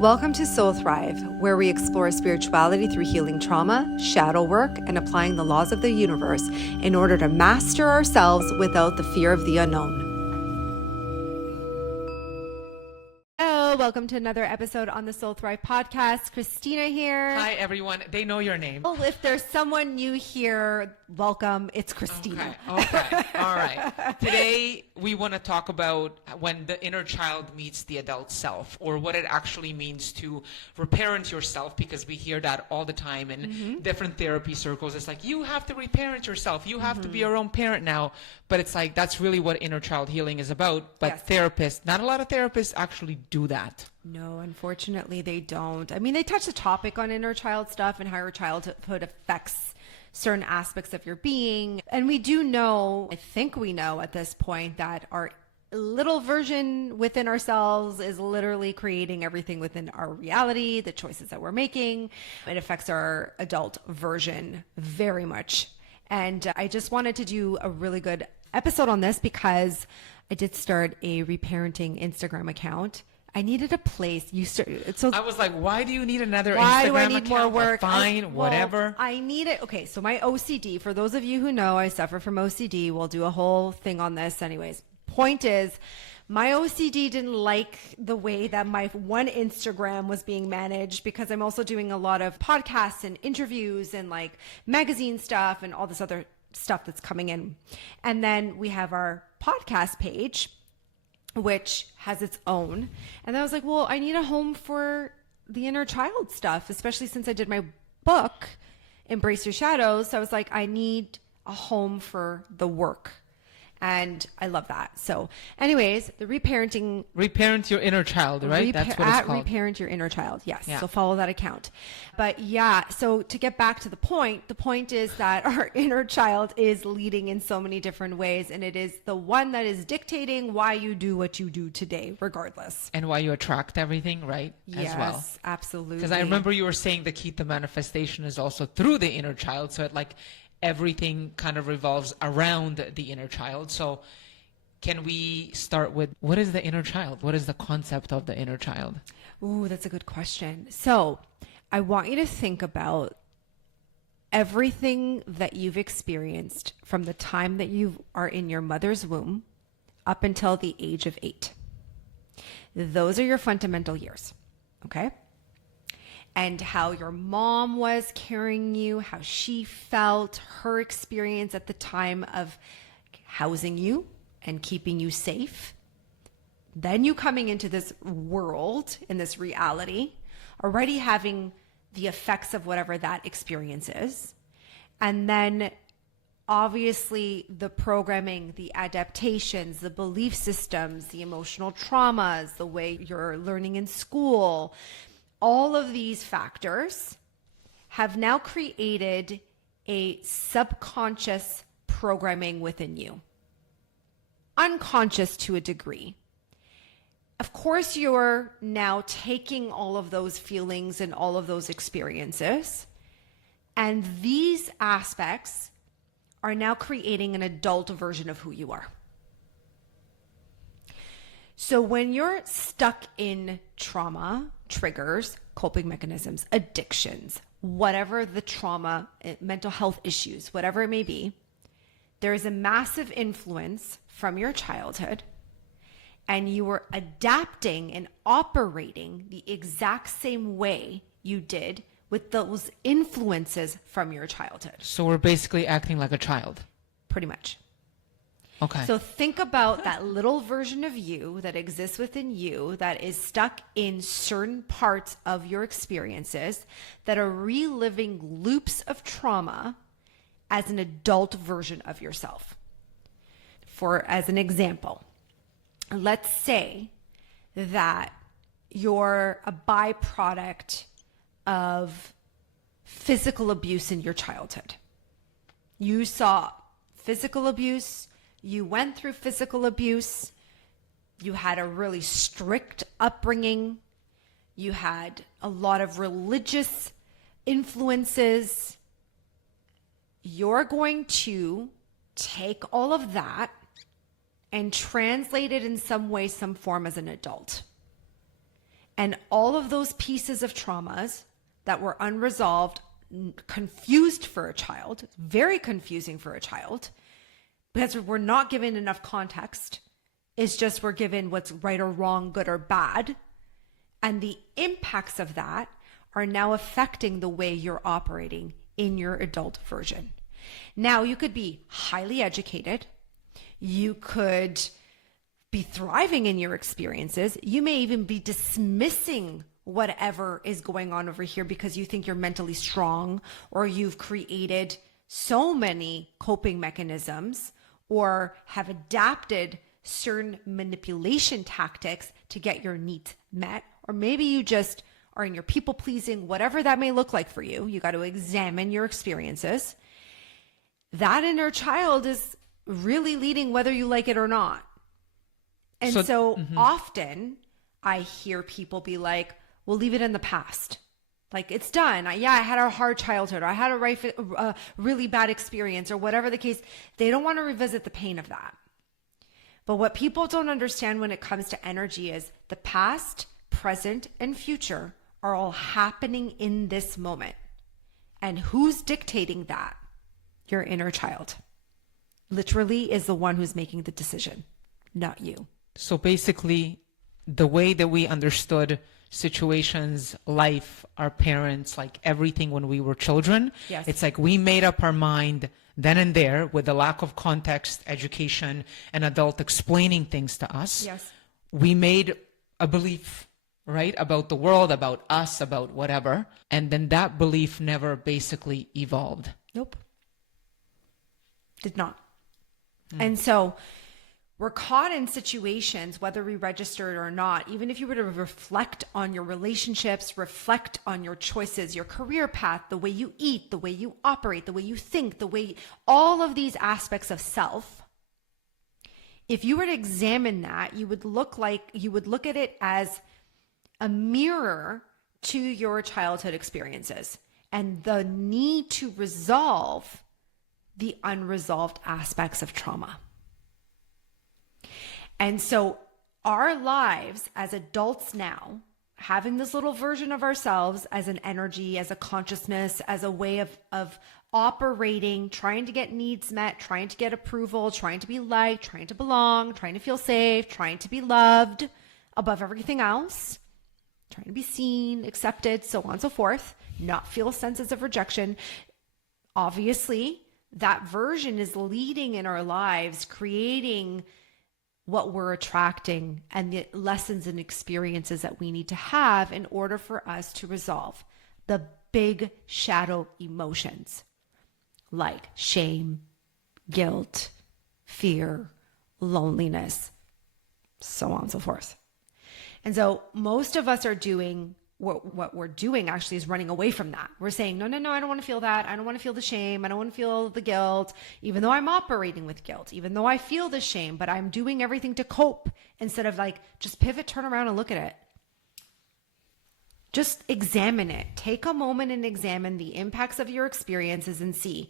Welcome to Soul Thrive, where we explore spirituality through healing trauma, shadow work, and applying the laws of the universe in order to master ourselves without the fear of the unknown. Hello, welcome to another episode on the Soul Thrive podcast. Christina here. Hi, everyone. They know your name. Well, if there's someone new here, welcome. It's Christina. Okay. All right. Today, we want to talk about when the inner child meets the adult self, or what it actually means to reparent yourself, because we hear that all the time in different therapy circles. It's like, you have to reparent yourself. You have to be your own parent now. But it's like, that's really what inner child healing is about. But therapists, not a lot of therapists actually do that. No, unfortunately, they don't. I mean, they touch the topic on inner child stuff and how your childhood affects certain aspects of your being. And we do know, I think we know at this point, that our little version within ourselves is literally creating everything within our reality, the choices that we're making. It affects our adult version very much. And I just wanted to do a really good episode on this because I did start a reparenting Instagram account. I needed a place. So I was like, why do you need another Instagram why do I need account? more work? Fine, whatever. I need it. Okay, so my OCD, for those of you who know, I suffer from OCD. We'll do a whole thing on this anyways. Point is, my OCD didn't like the way that my one Instagram was being managed, because I'm also doing a lot of podcasts and interviews and like magazine stuff and all this other stuff that's coming in. And then we have our podcast page, which has its own. And I was like, well, I need a home for the inner child stuff, especially since I did my book, Embrace Your Shadows. So I was like, I need a home for the work. And I love that. So anyways, the reparenting. Reparent your inner child, right? That's what it's called. Reparent your inner child. Yes. Yeah. So follow that account. But yeah, so to get back to the point is that our inner child is leading in so many different ways. And it is the one that is dictating why you do what you do today, regardless. And why you attract everything, right? Yes, as well. Absolutely. Because I remember you were saying the key to manifestation is also through the inner child. So it like, everything kind of revolves around the inner child. So can we start with, what is the inner child? What is the concept of the inner child? Ooh, that's a good question. So I want you to think about everything that you've experienced from the time that you are in your mother's womb up until the age of 8. Those are your fundamental years, okay? And how your mom was carrying you, how she felt, her experience at the time of housing you and keeping you safe. Then you coming into this world, in this reality, already having the effects of whatever that experience is. And then obviously the programming, the adaptations, the belief systems, the emotional traumas, the way you're learning in school. All of these factors have now created a subconscious programming within you, unconscious to a degree. Of course, you're now taking all of those feelings and all of those experiences, and these aspects are now creating an adult version of who you are. So when you're stuck in trauma, triggers, coping mechanisms, addictions, whatever the trauma, mental health issues, whatever it may be, there is a massive influence from your childhood, and you were adapting and operating the exact same way you did with those influences from your childhood. So we're basically acting like a child. Pretty much. Okay. So think about that little version of you that exists within you that is stuck in certain parts of your experiences that are reliving loops of trauma as an adult version of yourself. As an example, let's say that you're a byproduct of physical abuse in your childhood. You saw physical abuse. You went through physical abuse. You had a really strict upbringing. You had a lot of religious influences. You're going to take all of that and translate it in some way, some form as an adult. And all of those pieces of traumas that were unresolved, confused for a child, very confusing for a child, because we're not given enough context. It's just we're given what's right or wrong, good or bad. And the impacts of that are now affecting the way you're operating in your adult version. Now, you could be highly educated. You could be thriving in your experiences. You may even be dismissing whatever is going on over here because you think you're mentally strong, or you've created so many coping mechanisms or have adapted certain manipulation tactics to get your needs met. Or maybe you just are in your people pleasing, whatever that may look like for you. You got to examine your experiences. That inner child is really leading whether you like it or not. And so often I hear people be like, we'll leave it in the past. Like, it's done. I had a hard childhood, or I had a really bad experience, or whatever the case. They don't want to revisit the pain of that. But what people don't understand when it comes to energy is the past, present, and future are all happening in this moment. And who's dictating that? Your inner child. Literally is the one who's making the decision, not you. So basically, the way that we understood situations, life, our parents, like everything when we were children, Yes. It's like we made up our mind then and there with the lack of context, education, and adult explaining things to us. Yes. We made a belief, right, about the world, about us, about whatever. And then that belief never basically evolved. Nope. Did not. And so we're caught in situations, whether we register it or not, even if you were to reflect on your relationships, reflect on your choices, your career path, the way you eat, the way you operate, the way you think, all of these aspects of self. If you were to examine that, you would look at it as a mirror to your childhood experiences and the need to resolve the unresolved aspects of trauma. And so our lives as adults now, having this little version of ourselves as an energy, as a consciousness, as a way of operating, trying to get needs met, trying to get approval, trying to be liked, trying to belong, trying to feel safe, trying to be loved above everything else, trying to be seen, accepted, so on and so forth, not feel senses of rejection. Obviously, that version is leading in our lives, creating what we're attracting and the lessons and experiences that we need to have in order for us to resolve the big shadow emotions like shame, guilt, fear, loneliness, so on and so forth. And so most of us are doing what we're doing actually is running away from that. We're saying, no, I don't want to feel that. I don't want to feel the shame. I don't want to feel the guilt, even though I'm operating with guilt, even though I feel the shame, but I'm doing everything to cope instead of like, just pivot, turn around and look at it. Just examine it. Take a moment and examine the impacts of your experiences and see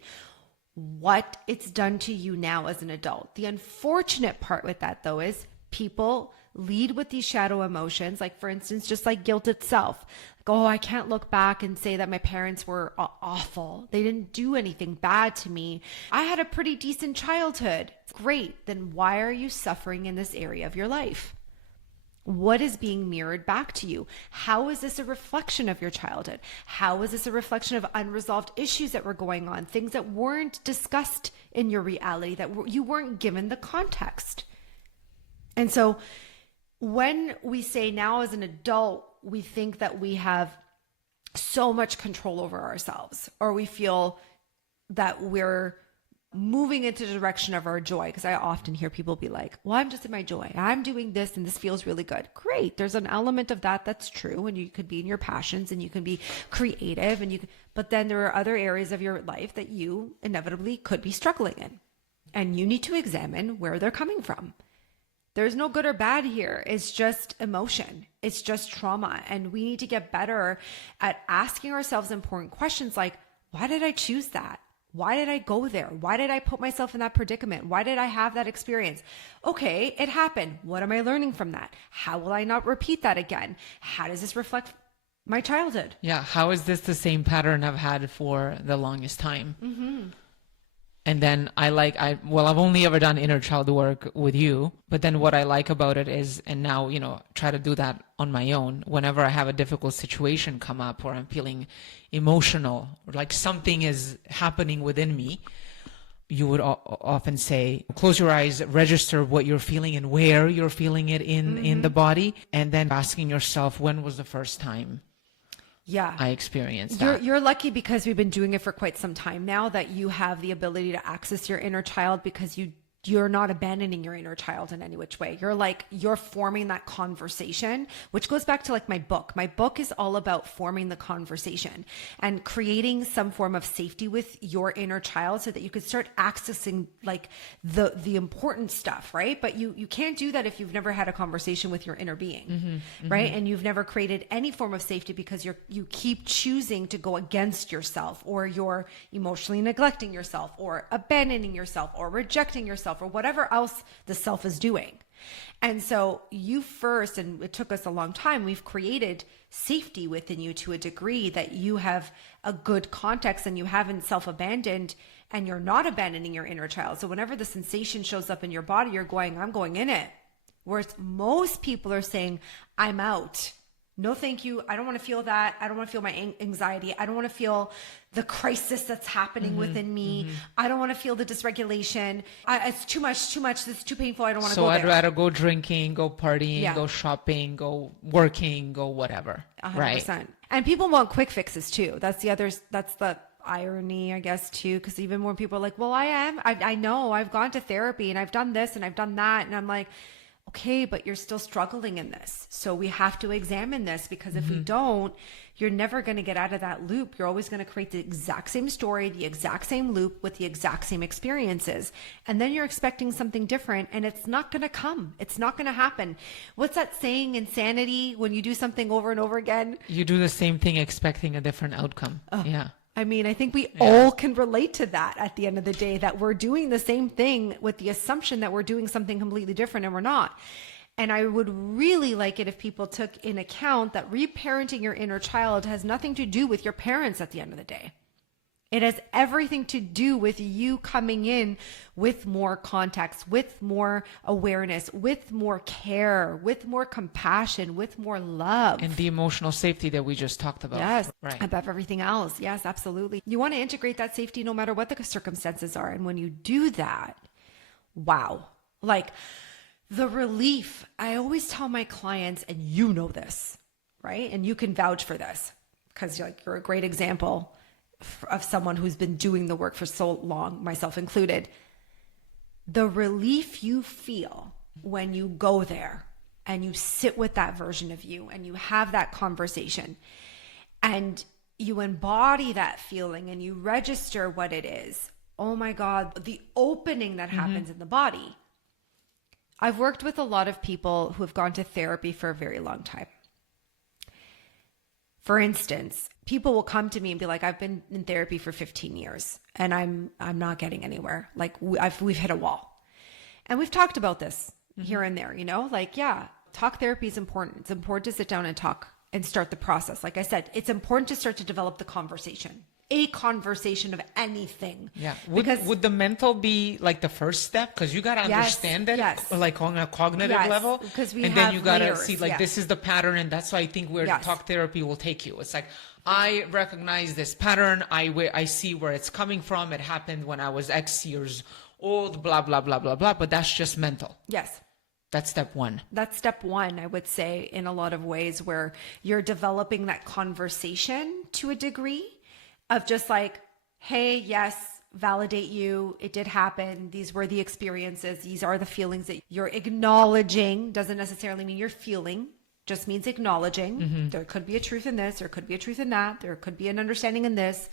what it's done to you now as an adult. The unfortunate part with that, though, is people lead with these shadow emotions, like for instance, just like guilt itself. Like, oh, I can't look back and say that my parents were awful. They didn't do anything bad to me. I had a pretty decent childhood. Great. Then why are you suffering in this area of your life? What is being mirrored back to you? How is this a reflection of your childhood? How is this a reflection of unresolved issues that were going on, things that weren't discussed in your reality, that you weren't given the context? And so when we say now as an adult, we think that we have so much control over ourselves, or we feel that we're moving into the direction of our joy. Because I often hear people be like, well, I'm just in my joy. I'm doing this and this feels really good. Great. There's an element of that that's true. And you could be in your passions and you can be creative but then there are other areas of your life that you inevitably could be struggling in. And you need to examine where they're coming from. There's no good or bad here. It's just emotion. It's just trauma. And we need to get better at asking ourselves important questions like, why did I choose that? Why did I go there? Why did I put myself in that predicament? Why did I have that experience? Okay, it happened. What am I learning from that? How will I not repeat that again? How does this reflect my childhood? Yeah. How is this the same pattern I've had for the longest time? Mm-hmm. And then I've only ever done inner child work with you, but then what I like about it is, and now, try to do that on my own. Whenever I have a difficult situation come up or I'm feeling emotional, or like something is happening within me, you would often say, close your eyes, register what you're feeling and where you're feeling it in the body. And then asking yourself, when was the first time I experienced that? You're lucky because we've been doing it for quite some time now that you have the ability to access your inner child because you're not abandoning your inner child in any which way. You're forming that conversation, which goes back to like my book. My book is all about forming the conversation and creating some form of safety with your inner child so that you can start accessing like the important stuff, right? But you can't do that if you've never had a conversation with your inner being, right? And you've never created any form of safety because you keep choosing to go against yourself, or you're emotionally neglecting yourself, or abandoning yourself, or rejecting yourself, or whatever else the self is doing. And so you first, and it took us a long time, we've created safety within you to a degree that you have a good context and you haven't self-abandoned and you're not abandoning your inner child. So whenever the sensation shows up in your body, you're going, I'm going in it. Whereas most people are saying, I'm out. No, thank you. I don't want to feel that. I don't want to feel my anxiety. I don't want to feel the crisis that's happening within me. I don't want to feel the dysregulation. It's too much. This is too painful. I don't want to go there. So I'd rather go drinking, go partying, Yeah. go shopping, go working, go whatever. 100%. Right. And people want quick fixes too. That's the irony, I guess, too, because even more people are like, well, I know I've gone to therapy and I've done this and I've done that. And I'm like, okay, but you're still struggling in this. So we have to examine this, because if we don't, you're never going to get out of that loop. You're always going to create the exact same story, the exact same loop with the exact same experiences. And then you're expecting something different and it's not going to come. It's not going to happen. What's that saying, insanity, when you do something over and over again? You do the same thing expecting a different outcome. Yeah. I mean, I think we all can relate to that at the end of the day, that we're doing the same thing with the assumption that we're doing something completely different and we're not. And I would really like it if people took in account that reparenting your inner child has nothing to do with your parents at the end of the day. It has everything to do with you coming in with more context, with more awareness, with more care, with more compassion, with more love. And the emotional safety that we just talked about. Yes, Right. above everything else. Yes, absolutely. You want to integrate that safety no matter what the circumstances are. And when you do that, wow, like the relief. I always tell my clients, and you know this, right? And you can vouch for this because you're a great example of someone who's been doing the work for so long, myself included. The relief you feel when you go there and you sit with that version of you and you have that conversation and you embody that feeling and you register what it is. Oh my God, the opening that happens in the body. I've worked with a lot of people who have gone to therapy for a very long time. For instance, people will come to me and be like, I've been in therapy for 15 years and I'm not getting anywhere. Like we've hit a wall. And we've talked about this here and there, like, yeah, talk therapy is important. It's important to sit down and talk and start the process. Like I said, it's important to start to develop the conversation, a conversation of anything. Yeah. Because Would the mental be like the first step? Because you got to understand it, like on a cognitive level. Because we and have then you got to layers, see like this is the pattern, and that's why I think where talk therapy will take you. It's like, I recognize this pattern. I see where it's coming from. It happened when I was X years old, blah, blah, blah, blah, blah. But that's just mental. Yes. That's step one. That's step one, I would say, in a lot of ways, where you're developing that conversation to a degree of just like, hey, yes, validate you. It did happen. These were the experiences. These are the feelings that you're acknowledging. Doesn't necessarily mean you're feeling, just means acknowledging. There could be a truth in this. There could be a truth in that. There could be an understanding in this.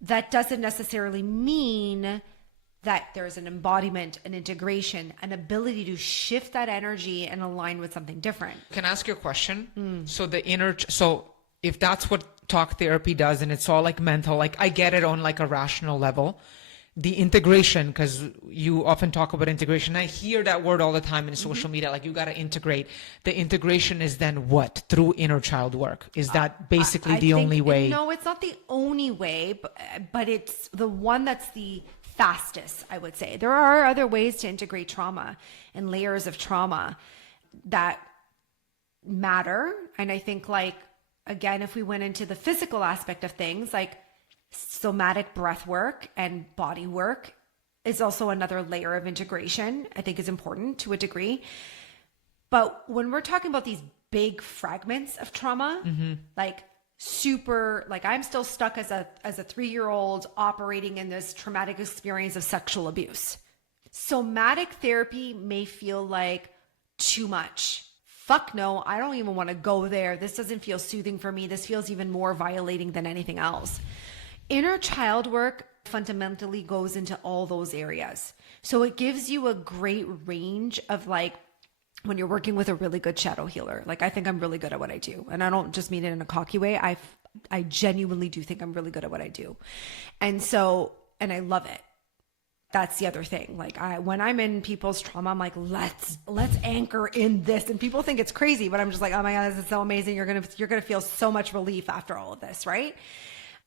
That doesn't necessarily mean that there's an embodiment, an integration, an ability to shift that energy and align with something different. Can I ask you a question? So if that's what talk therapy does, and it's all like mental, like I get it on like a rational level. The integration, because you often talk about integration. I hear that word all the time in social media, like you got to integrate. The integration is then what? Through inner child work. Is that basically the only way? No, it's not the only way, but it's the one that's the fastest, I would say. There are other ways to integrate trauma and layers of trauma that matter. And I think, like, again, if we went into the physical aspect of things, like somatic breath work and body work is also another layer of integration, I think is important to a degree. But when we're talking about these big fragments of trauma, like super, like I'm still stuck as a 3-year-old operating in this traumatic experience of sexual abuse. Somatic therapy may feel like too much. Fuck no, I don't even want to go there. This doesn't feel soothing for me. This feels even more violating than anything else. Inner child work fundamentally goes into all those areas. So it gives you a great range of, like, when you're working with a really good shadow healer. Like, I think I'm really good at what I do. And I don't just mean it in a cocky way. I genuinely do think I'm really good at what I do. And so, and I love it. That's the other thing. Like, when I'm in people's trauma, I'm like, let's anchor in this. And people think it's crazy, but I'm just like, oh my God, this is so amazing. You're going to feel so much relief after all of this, right?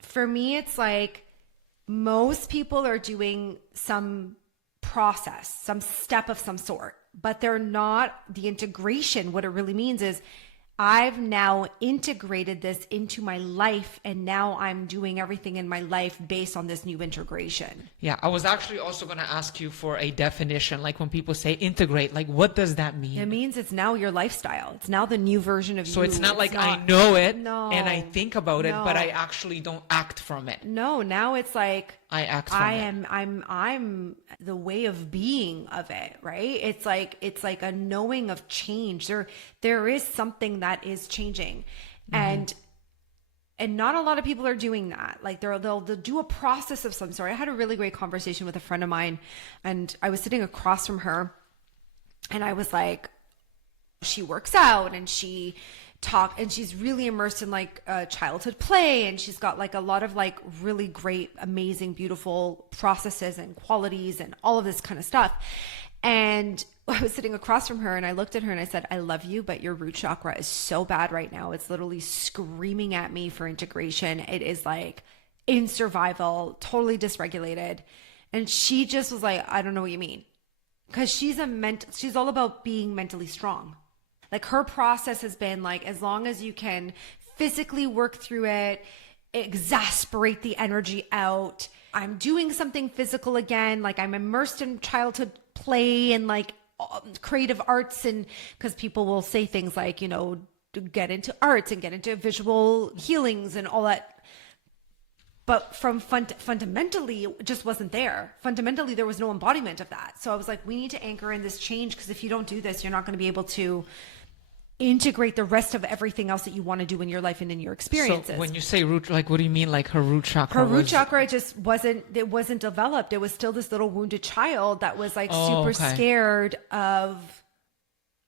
For me, it's like most people are doing some process, some step of some sort, but they're not the integration. What it really means is I've now integrated this into my life, and now I'm doing everything in my life based on this new integration. Yeah, I was actually also going to ask you for a definition. Like when people say integrate, like what does that mean? It means it's now your lifestyle. It's now the new version of you. So it's not like I know it and I think about it, No. but I actually don't act from it. No, now it's like I act from it. I'm the way of being of it, right? It's like a knowing of change. There is something that is changing. And not a lot of people are doing that. Like they'll do a process of some sort. I had a really great conversation with a friend of mine, and I was sitting across from her, and I was like, she works out and she and she's really immersed in like childhood play, and she's got like a lot of like really great, amazing, beautiful processes and qualities and all of this kind of stuff. And I was sitting across from her, and I looked at her and I said, I love you, but your root chakra is so bad right now. It's literally screaming at me for integration. It is like in survival, totally dysregulated. And she just was like, I don't know what you mean. Because she's all about being mentally strong. Like her process has been like, as long as you can physically work through it, exasperate the energy out. I'm doing something physical again. Like I'm immersed in childhood play and like creative arts, and because people will say things like, you know, get into arts and get into visual healings and all that. But from fundamentally, it just wasn't there. Fundamentally, there was no embodiment of that. So I was like, we need to anchor in this change, because if you don't do this, you're not going to be able to integrate the rest of everything else that you want to do in your life and in your experiences. So when you say root, like what do you mean? Like her root chakra? Her root chakra just wasn't developed. It was still this little wounded child that was like super scared of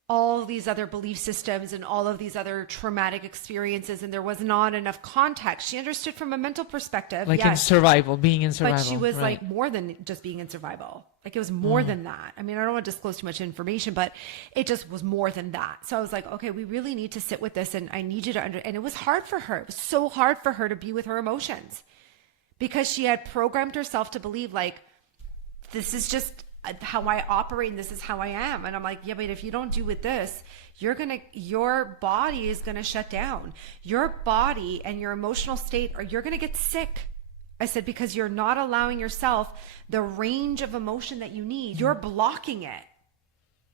all these other belief systems and all of these other traumatic experiences, and there was not enough context. She understood from a mental perspective, like in survival, being in survival. But she was like more than just being in survival. Like it was more than that. I mean, I don't want to disclose too much information, but it just was more than that. So I was like, okay, we really need to sit with this, and I need you to and it was hard for her. It was so hard for her to be with her emotions, because she had programmed herself to believe like, this is just how I operate and this is how I am. And I'm like, yeah, but if you don't do with this, your body is going to shut down. Your body and your emotional state, you're going to get sick. I said, because you're not allowing yourself the range of emotion that you need. You're blocking it.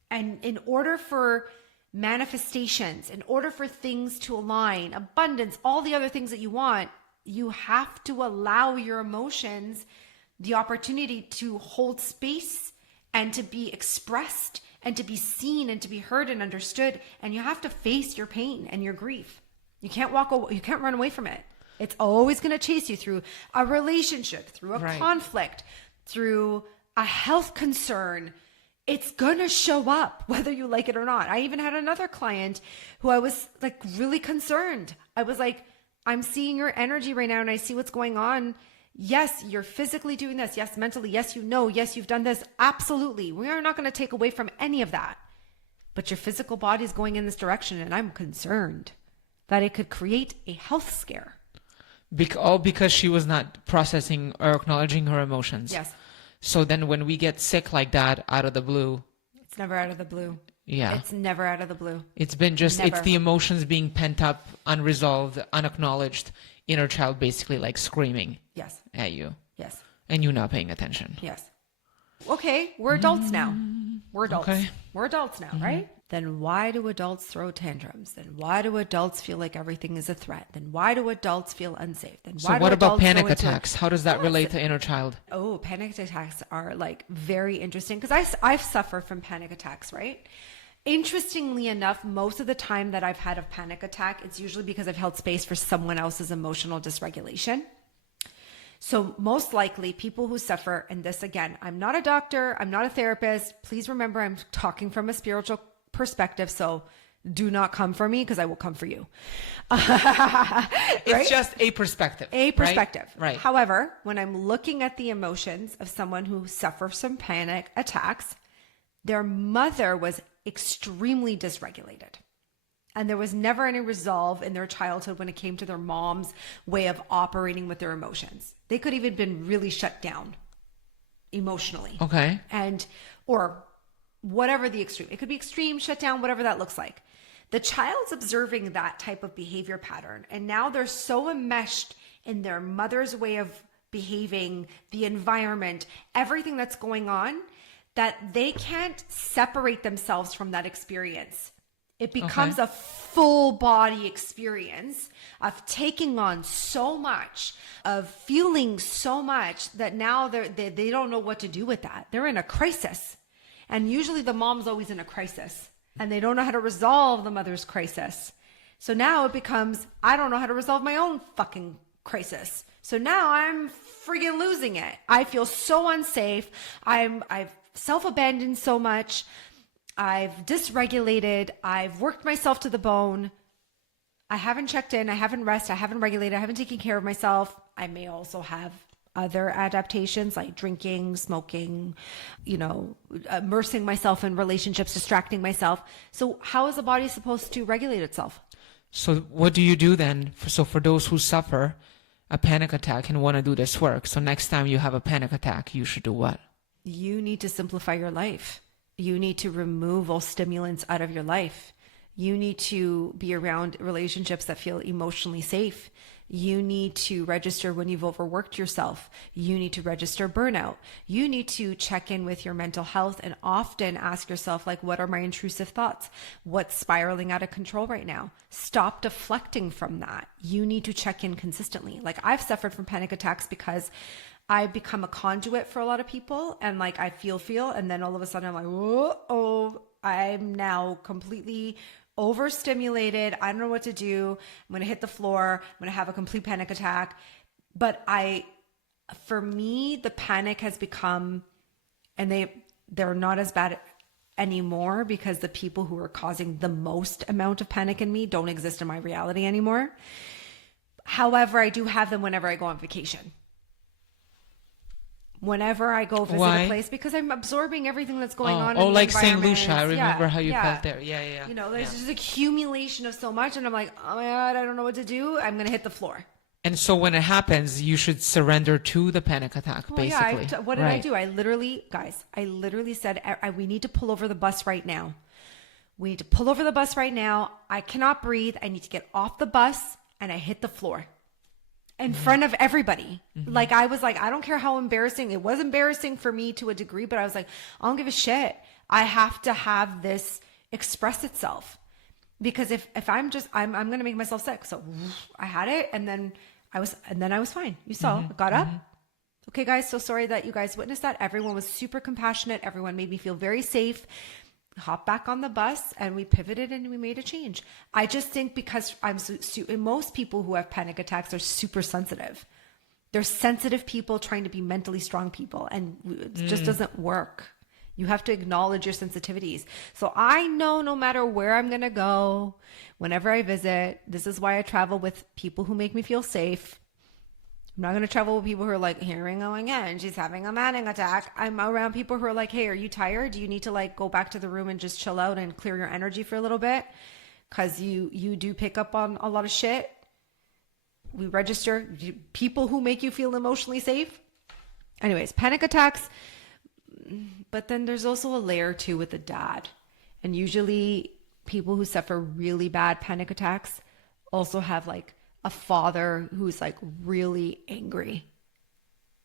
And in order for manifestations, in order for things to align, abundance, all the other things that you want, you have to allow your emotions the opportunity to hold space and to be expressed and to be seen and to be heard and understood. And you have to face your pain and your grief. You can't walk away. You can't run away from it. It's always going to chase you through a relationship, through a conflict, through a health concern. It's going to show up whether you like it or not. I even had another client who I was like really concerned. I was like, I'm seeing your energy right now and I see what's going on. Yes, you're physically doing this. Yes, mentally. Yes, you know. Yes, you've done this. Absolutely. We are not going to take away from any of that. But your physical body is going in this direction, and I'm concerned that it could create a health scare. All because she was not processing or acknowledging her emotions. Yes. So then when we get sick like that out of the blue. It's never out of the blue. Yeah. It's never out of the blue. It's been just, Never. it's the emotions being pent up, unresolved, unacknowledged, inner child basically like screaming Yes. at you. Yes. And you not paying attention. Yes. Okay, we're adults now. We're adults. Okay. We're adults now, right? Then why do adults throw tantrums? Then why do adults feel like everything is a threat? Then why do adults feel unsafe? Then So why what do about adults panic go into- attacks? How does that relate to inner child? Oh, panic attacks are like very interesting because I've suffered from panic attacks, right? Interestingly enough, most of the time that I've had a panic attack, it's usually because I've held space for someone else's emotional dysregulation. So most likely people who suffer, and this again, I'm not a doctor, I'm not a therapist. Please remember, I'm talking from a spiritual perspective. So do not come for me because I will come for you. It's just a perspective. A perspective. Right. However, when I'm looking at the emotions of someone who suffers from panic attacks, their mother was extremely dysregulated. And there was never any resolve in their childhood when it came to their mom's way of operating with their emotions. They could even been really shut down emotionally. Okay. Or whatever the extreme. It could be extreme, shut down, whatever that looks like. The child's observing that type of behavior pattern. And now they're so enmeshed in their mother's way of behaving, the environment, everything that's going on, that they can't separate themselves from that experience. It becomes a full body experience of taking on so much, of feeling so much that now they don't know what to do with that. They're in a crisis. And usually the mom's always in a crisis and they don't know how to resolve the mother's crisis. So now it becomes, I don't know how to resolve my own fucking crisis. So now I'm friggin' losing it. I feel so unsafe. I've self-abandoned so much. I've dysregulated. I've worked myself to the bone. I haven't checked in. I haven't rested. I haven't regulated. I haven't taken care of myself. I may also have other adaptations like drinking, smoking, immersing myself in relationships, distracting myself. So how is the body supposed to regulate itself? So what do you do then? For those who suffer a panic attack and want to do this work, so next time you have a panic attack, you should do what? You need to simplify your life. You need to remove all stimulants out of your life. You need to be around relationships that feel emotionally safe. You need to register when you've overworked yourself. You need to register burnout. You need to check in with your mental health and often ask yourself, like, what are my intrusive thoughts? What's spiraling out of control right now? Stop deflecting from that. You need to check in consistently. Like, I've suffered from panic attacks because I become a conduit for a lot of people, and like I feel, and then all of a sudden I'm like, whoa, I'm now completely overstimulated. I don't know what to do. I'm going to hit the floor. I'm going to have a complete panic attack. But for me, the panic has become, and they're not as bad anymore because the people who are causing the most amount of panic in me don't exist in my reality anymore. However, I do have them whenever I go on vacation. Whenever I go visit a place, because I'm absorbing everything that's going on. Oh, in like the St. Lucia. I environment. remember how you felt there. Yeah. There's just accumulation of so much, and I'm like, oh my God, I don't know what to do. I'm going to hit the floor. And so when it happens, you should surrender to the panic attack, basically. Yeah, what did I do? I literally said, we need to pull over the bus right now. We need to pull over the bus right now. I cannot breathe. I need to get off the bus, and I hit the floor. In front of everybody. Like, I was like, I don't care how embarrassing. It was embarrassing for me to a degree, but I was like, I don't give a shit. I have to have this express itself. Because if I'm going to make myself sick. So I had it, and then I was fine. You saw, I got up. Okay, guys, so sorry that you guys witnessed that. Everyone was super compassionate. Everyone made me feel very safe. Hop back on the bus, and we pivoted and we made a change. I just think because most people who have panic attacks are super sensitive. They're sensitive people trying to be mentally strong people, and it just doesn't work. You have to acknowledge your sensitivities. So I know no matter where I'm going to go, whenever I visit, this is why I travel with people who make me feel safe. I'm not going to travel with people who are like, here we go again, she's having a manic attack. I'm around people who are like, hey, are you tired? Do you need to like go back to the room and just chill out and clear your energy for a little bit? Because you do pick up on a lot of shit. We register people who make you feel emotionally safe. Anyways, panic attacks. But then there's also a layer too with the dad. And usually people who suffer really bad panic attacks also have like a father who's like really angry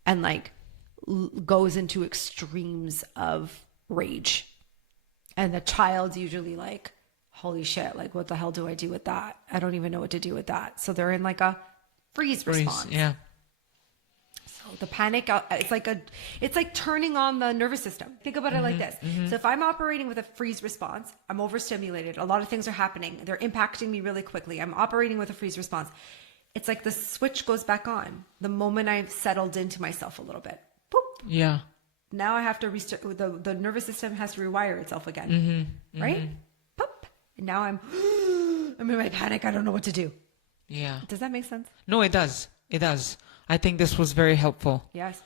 and like goes into extremes of rage. And the child's usually like, holy shit, like what the hell do I do with that? I don't even know what to do with that. So they're in like a freeze response. Yeah. So the panic, it's like turning on the nervous system. Think about it like this. So if I'm operating with a freeze response, I'm overstimulated. A lot of things are happening. They're impacting me really quickly. I'm operating with a freeze response. It's like the switch goes back on the moment I've settled into myself a little bit. Boop. Yeah. Now I have to restart. The nervous system has to rewire itself again. Right? Boop. And now I'm in my panic. I don't know what to do. Yeah. Does that make sense? No, it does. It does. I think this was very helpful. Yes.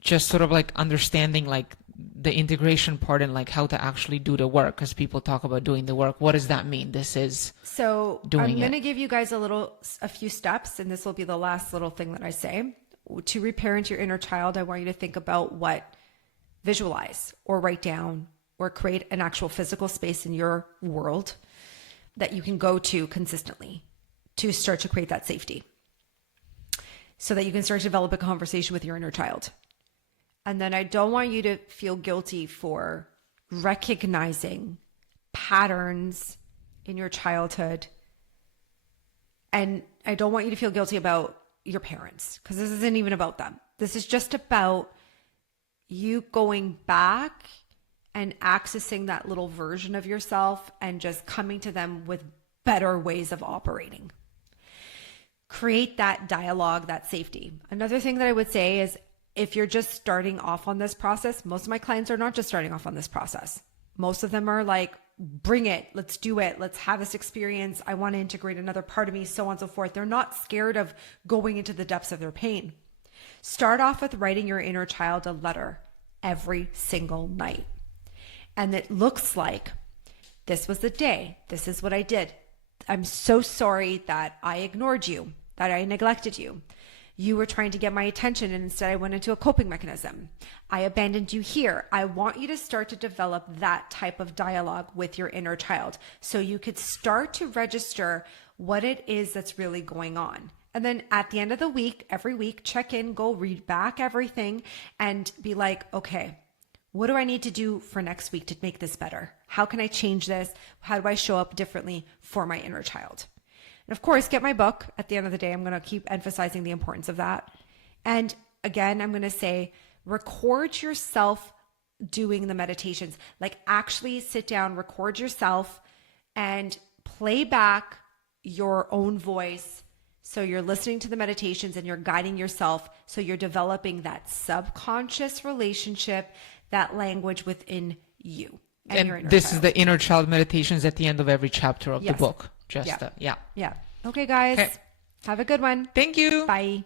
Just sort of like understanding like the integration part and like how to actually do the work, because people talk about doing the work. What does that mean? This is so doing I'm going to give you guys a few steps, and this will be the last little thing that I say. To reparent your inner child, I want you to think about visualize or write down or create an actual physical space in your world that you can go to consistently to start to create that safety, so that you can start to develop a conversation with your inner child. And then I don't want you to feel guilty for recognizing patterns in your childhood. And I don't want you to feel guilty about your parents, because this isn't even about them. This is just about you going back and accessing that little version of yourself and just coming to them with better ways of operating. Create that dialogue, that safety. Another thing that I would say is, if you're just starting off on this process, most of my clients are not just starting off on this process. Most of them are like, bring it, let's do it, let's have this experience. I want to integrate another part of me, so on and so forth. They're not scared of going into the depths of their pain. Start off with writing your inner child a letter every single night. And it looks like, this was the day, this is what I did. I'm so sorry that I ignored you, that I neglected you. You were trying to get my attention and instead I went into a coping mechanism. I abandoned you here. I want you to start to develop that type of dialogue with your inner child, so you could start to register what it is that's really going on. And then at the end of the week, every week, check in, go read back everything and be like, okay, what do I need to do for next week to make this better? How can I change this? How do I show up differently for my inner child? And of course, get my book. At the end of the day, I'm going to keep emphasizing the importance of that. And again, I'm going to say, record yourself doing the meditations. Like, actually sit down, record yourself and play back your own voice. So you're listening to the meditations and you're guiding yourself. So you're developing that subconscious relationship, that language within you. And your inner this child. is the inner child meditations at the end of every chapter of the book. Yeah. Okay, guys. Okay. Have a good one. Thank you. Bye.